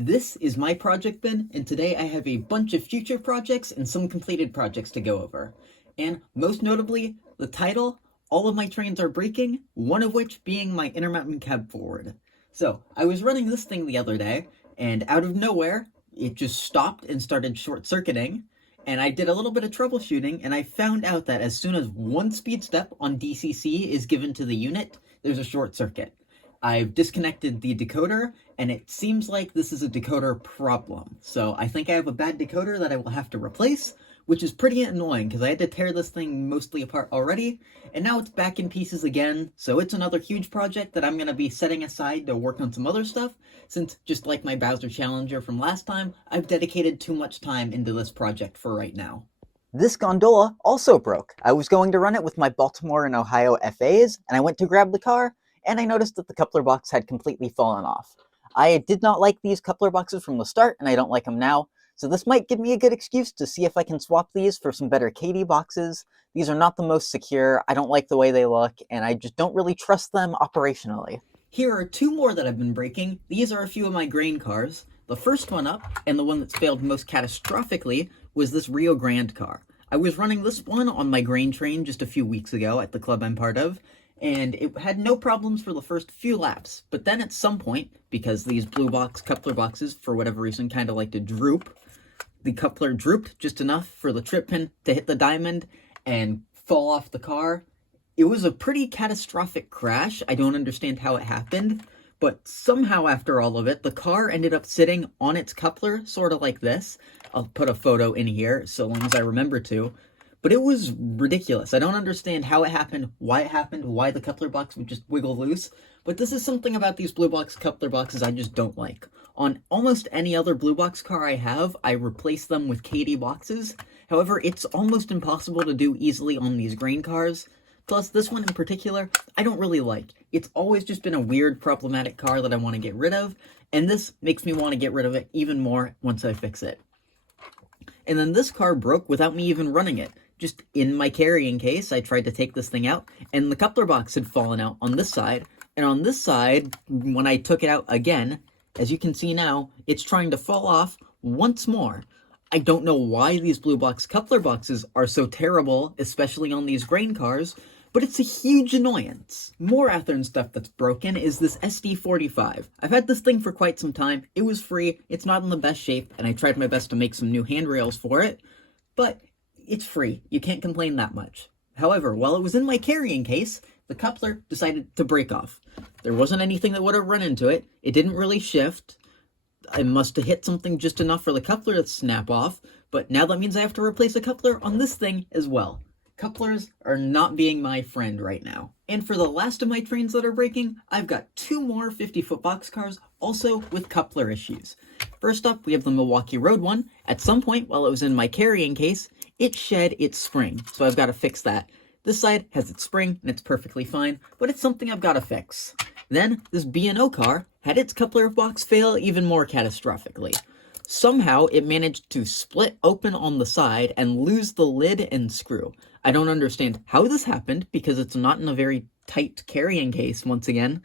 This is my project bin, and today I have a bunch of future projects and some completed projects to go over. And most notably, the title, All of My Trains Are Breaking, one of which being my Intermountain Cab Forward. So, I was running this thing the other day, and out of nowhere, it just stopped and started short-circuiting, and I did a little bit of troubleshooting, and I found out that as soon as one speed step on DCC is given to the unit, there's a short circuit. I've disconnected the decoder, and it seems like this is a decoder problem. So I think I have a bad decoder that I will have to replace, which is pretty annoying because I had to tear this thing mostly apart already, and now it's back in pieces again, so it's another huge project that I'm going to be setting aside to work on some other stuff, since just like my Bowser Challenger from last time, I've dedicated too much time into this project for right now. This gondola also broke. I was going to run it with my Baltimore and Ohio FAs, and I went to grab the car, and I noticed that the coupler box had completely fallen off. I did not like these coupler boxes from the start, and I don't like them now, so this might give me a good excuse to see if I can swap these for some better KD boxes. These are not the most secure, I don't like the way they look, and I just don't really trust them operationally. Here are two more that I've been breaking. These are a few of my grain cars. The first one up, and the one that's failed most catastrophically, was this Rio Grande car. I was running this one on my grain train just a few weeks ago at the club I'm part of, and it had no problems for the first few laps. But then at some point, because these blue box coupler boxes, for whatever reason, kind of like to droop, the coupler drooped just enough for the trip pin to hit the diamond and fall off the car. It was a pretty catastrophic crash. I don't understand how it happened, but somehow after all of it, the car ended up sitting on its coupler, sort of like this. I'll put a photo in here so long as I remember to. But it was ridiculous. I don't understand how it happened, why the coupler box would just wiggle loose. But this is something about these blue box coupler boxes I just don't like. On almost any other blue box car I have, I replace them with KD boxes. However, it's almost impossible to do easily on these grain cars. Plus, this one in particular, I don't really like. It's always just been a weird, problematic car that I want to get rid of, and this makes me want to get rid of it even more once I fix it. And then this car broke without me even running it. Just in my carrying case, I tried to take this thing out, and the coupler box had fallen out on this side, and on this side, when I took it out again, as you can see now, it's trying to fall off once more. I don't know why these blue box coupler boxes are so terrible, especially on these grain cars, but it's a huge annoyance. More Athearn stuff that's broken is this SD45. I've had this thing for quite some time, it was free, it's not in the best shape, and I tried my best to make some new handrails for it, but it's free, you can't complain that much. However, while it was in my carrying case, the coupler decided to break off. There wasn't anything that would have run into it, it didn't really shift, I must have hit something just enough for the coupler to snap off, but now that means I have to replace a coupler on this thing as well. Couplers are not being my friend right now. And for the last of my trains that are breaking, I've got two more 50-foot boxcars, also with coupler issues. First up, we have the Milwaukee Road one. At some point, while it was in my carrying case, it shed its spring, so I've got to fix that. This side has its spring, and it's perfectly fine, but it's something I've got to fix. Then, this B&O car had its coupler box fail even more catastrophically. Somehow, it managed to split open on the side and lose the lid and screw. I don't understand how this happened, because it's not in a very tight carrying case, once again.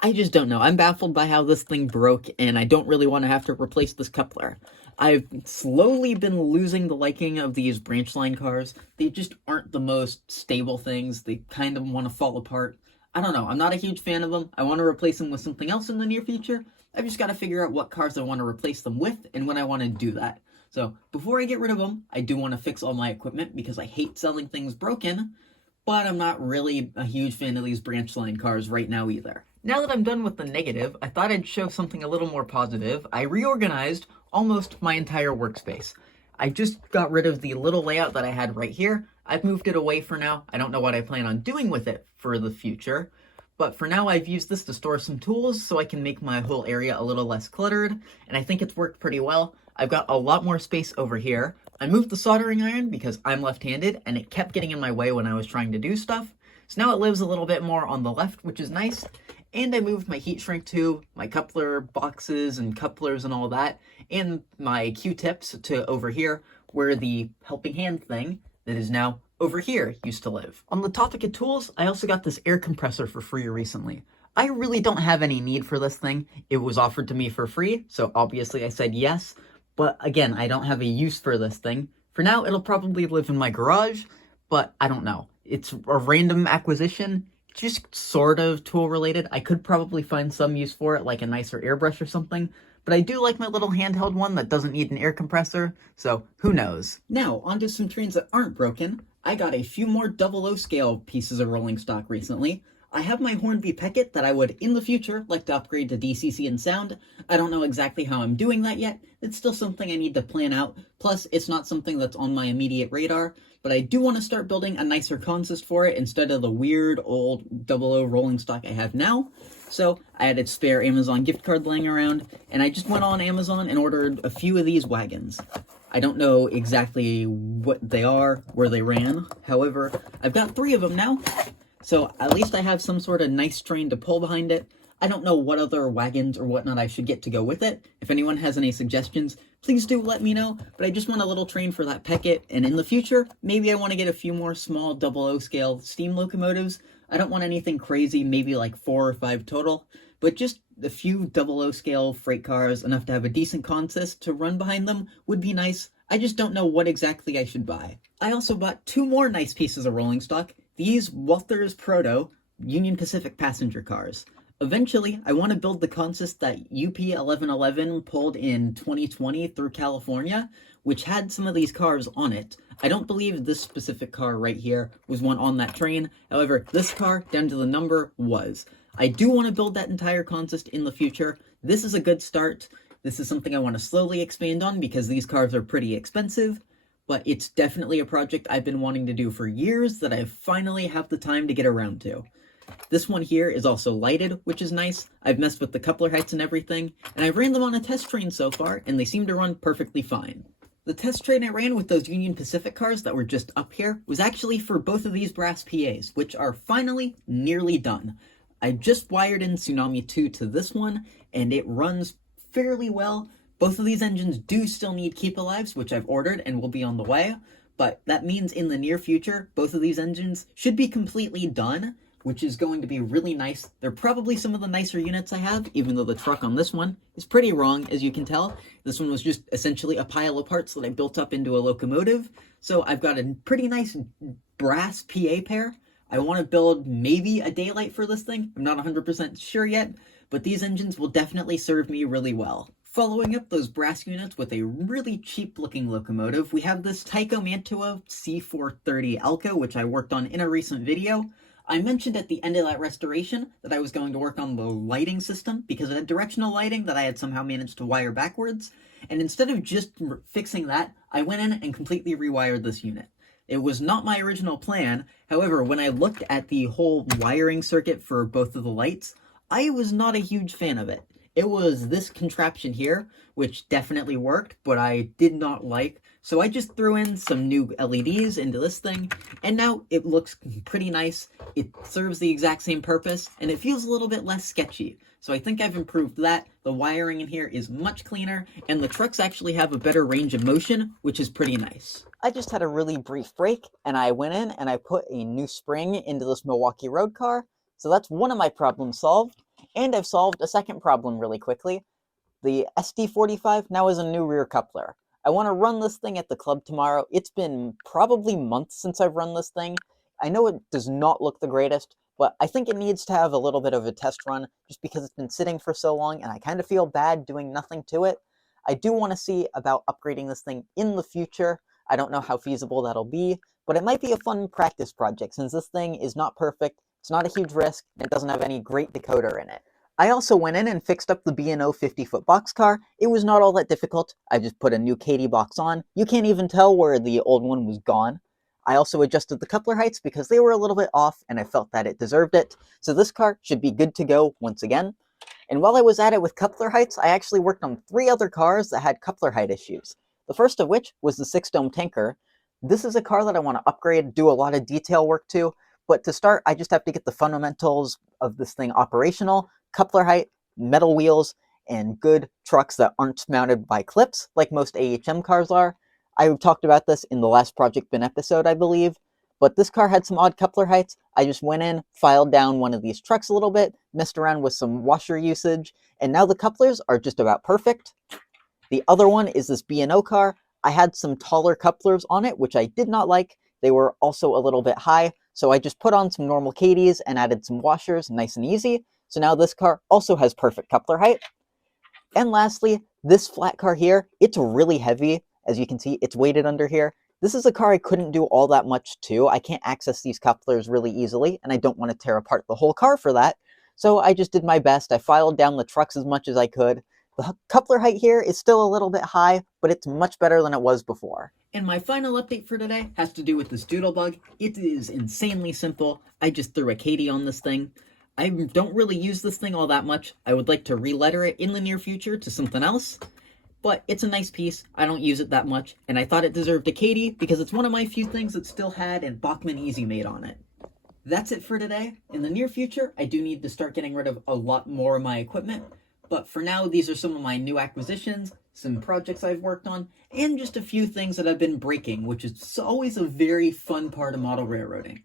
I just don't know. I'm baffled by how this thing broke, and I don't really want to have to replace this coupler. I've slowly been losing the liking of these branch line cars. They just aren't the most stable things. They kind of want to fall apart. I don't know. I'm not a huge fan of them. I want to replace them with something else in the near future. I've just got to figure out what cars I want to replace them with and when I want to do that. So before I get rid of them, I do want to fix all my equipment because I hate selling things broken, but I'm not really a huge fan of these branch line cars right now either. Now that I'm done with the negative, I thought I'd show something a little more positive. I reorganized almost my entire workspace. I just got rid of the little layout that I had right here. I've moved it away for now. I don't know what I plan on doing with it for the future, but for now I've used this to store some tools so I can make my whole area a little less cluttered, and I think it's worked pretty well. I've got a lot more space over here. I moved the soldering iron because I'm left-handed, and it kept getting in my way when I was trying to do stuff. So now it lives a little bit more on the left, which is nice. And I moved my heat shrink tube, my coupler boxes and couplers and all that, and my Q-tips to over here, where the helping hand thing that is now over here used to live. On the topic of tools, I also got this air compressor for free recently. I really don't have any need for this thing. It was offered to me for free, so obviously I said yes. But again, I don't have a use for this thing. For now, it'll probably live in my garage, but I don't know. It's a random acquisition, just sort of tool related. I could probably find some use for it, like a nicer airbrush or something, but I do like my little handheld one that doesn't need an air compressor, so who knows. Now, onto some trains that aren't broken. I got a few more 00 scale pieces of rolling stock recently. I have my Hornby Peckett that I would, in the future, like to upgrade to DCC and sound. I don't know exactly how I'm doing that yet. It's still something I need to plan out. Plus, it's not something that's on my immediate radar, but I do want to start building a nicer consist for it instead of the weird old 00 rolling stock I have now. So I had a spare Amazon gift card laying around, and I just went on Amazon and ordered a few of these wagons. I don't know exactly what they are, where they ran. However, I've got 3 of them now, so at least I have some sort of nice train to pull behind it. I don't know what other wagons or whatnot I should get to go with it. If anyone has any suggestions, please do let me know, but I just want a little train for that Peckett, and in the future, maybe I want to get a few more small 00 scale steam locomotives. I don't want anything crazy, maybe like 4 or 5 total, but just a few 00 scale freight cars, enough to have a decent consist to run behind them, would be nice. I just don't know what exactly I should buy. I also bought 2 more nice pieces of rolling stock, these Walthers Proto Union Pacific passenger cars. Eventually, I want to build the consist that UP 1111 pulled in 2020 through California, which had some of these cars on it. I don't believe this specific car right here was one on that train. However, this car, down to the number, was. I do want to build that entire consist in the future. This is a good start. This is something I want to slowly expand on because these cars are pretty expensive, but it's definitely a project I've been wanting to do for years that I finally have the time to get around to. This one here is also lighted, which is nice. I've messed with the coupler heights and everything, and I've ran them on a test train so far, and they seem to run perfectly fine. The test train I ran with those Union Pacific cars that were just up here was actually for both of these brass PAs, which are finally nearly done. I just wired in Tsunami 2 to this one, and it runs fairly well. Both of these engines do still need keep alives, which I've ordered and will be on the way, but that means in the near future, both of these engines should be completely done, which is going to be really nice. They're probably some of the nicer units I have, even though the truck on this one is pretty wrong, as you can tell. This one was just essentially a pile of parts that I built up into a locomotive. So I've got a pretty nice brass PA pair. I want to build maybe a daylight for this thing. I'm not 100% sure yet, but these engines will definitely serve me really well. Following up those brass units with a really cheap looking locomotive, we have this Tyco Mantua C430 Elco, which I worked on in a recent video. I mentioned at the end of that restoration that I was going to work on the lighting system because it had directional lighting that I had somehow managed to wire backwards, and instead of just fixing that, I went in and completely rewired this unit. It was not my original plan, however, when I looked at the whole wiring circuit for both of the lights, I was not a huge fan of it. It was this contraption here, which definitely worked, but I did not like. So I just threw in some new LEDs into this thing, and now it looks pretty nice. It serves the exact same purpose, and it feels a little bit less sketchy. So I think I've improved that. The wiring in here is much cleaner, and the trucks actually have a better range of motion, which is pretty nice. I just had a really brief break, and I went in and I put a new spring into this Milwaukee Road car, so that's one of my problems solved, and I've solved a second problem really quickly. The SD45 now has a new rear coupler. I want to run this thing at the club tomorrow. It's been probably months since I've run this thing. I know it does not look the greatest, but I think it needs to have a little bit of a test run just because it's been sitting for so long and I kind of feel bad doing nothing to it. I do want to see about upgrading this thing in the future. I don't know how feasible that'll be, but it might be a fun practice project since this thing is not perfect, it's not a huge risk, and it doesn't have any great decoder in it. I also went in and fixed up the B&O 50-foot boxcar. It was not all that difficult. I just put a new Katy box on. You can't even tell where the old one was gone. I also adjusted the coupler heights because they were a little bit off and I felt that it deserved it. So this car should be good to go once again. And while I was at it with coupler heights, I actually worked on 3 other cars that had coupler height issues. The first of which was the 6-dome tanker. This is a car that I want to upgrade, do a lot of detail work to, but to start, I just have to get the fundamentals of this thing operational, coupler height, metal wheels, and good trucks that aren't mounted by clips, like most AHM cars are. I talked about this in the last Project Bin episode, I believe, But this car had some odd coupler heights. I just went in, filed down one of these trucks a little bit, messed around with some washer usage, and now the couplers are just about perfect. The other one is this B&O car. I had some taller couplers on it, which I did not like. They were also a little bit high, so I just put on some normal Kadies and added some washers, nice and easy. So now this car also has perfect coupler height. And lastly, this flat car here, it's really heavy. As you can see, it's weighted under here. This is a car I couldn't do all that much to. I can't access these couplers really easily, and I don't want to tear apart the whole car for that. So I just did my best. I filed down the trucks as much as I could. The coupler height here is still a little bit high, but it's much better than it was before. And my final update for today has to do with this doodlebug. It is insanely simple. I just threw a Katie on this thing. I don't really use this thing all that much. I would like to re-letter it in the near future to something else. But it's a nice piece. I don't use it that much, and I thought it deserved a Katie because it's one of my few things that still had an Bachmann Easy Made on it. That's it for today. In the near future, I do need to start getting rid of a lot more of my equipment, but for now, these are some of my new acquisitions, some projects I've worked on, and just a few things that I've been breaking, which is always a very fun part of model railroading.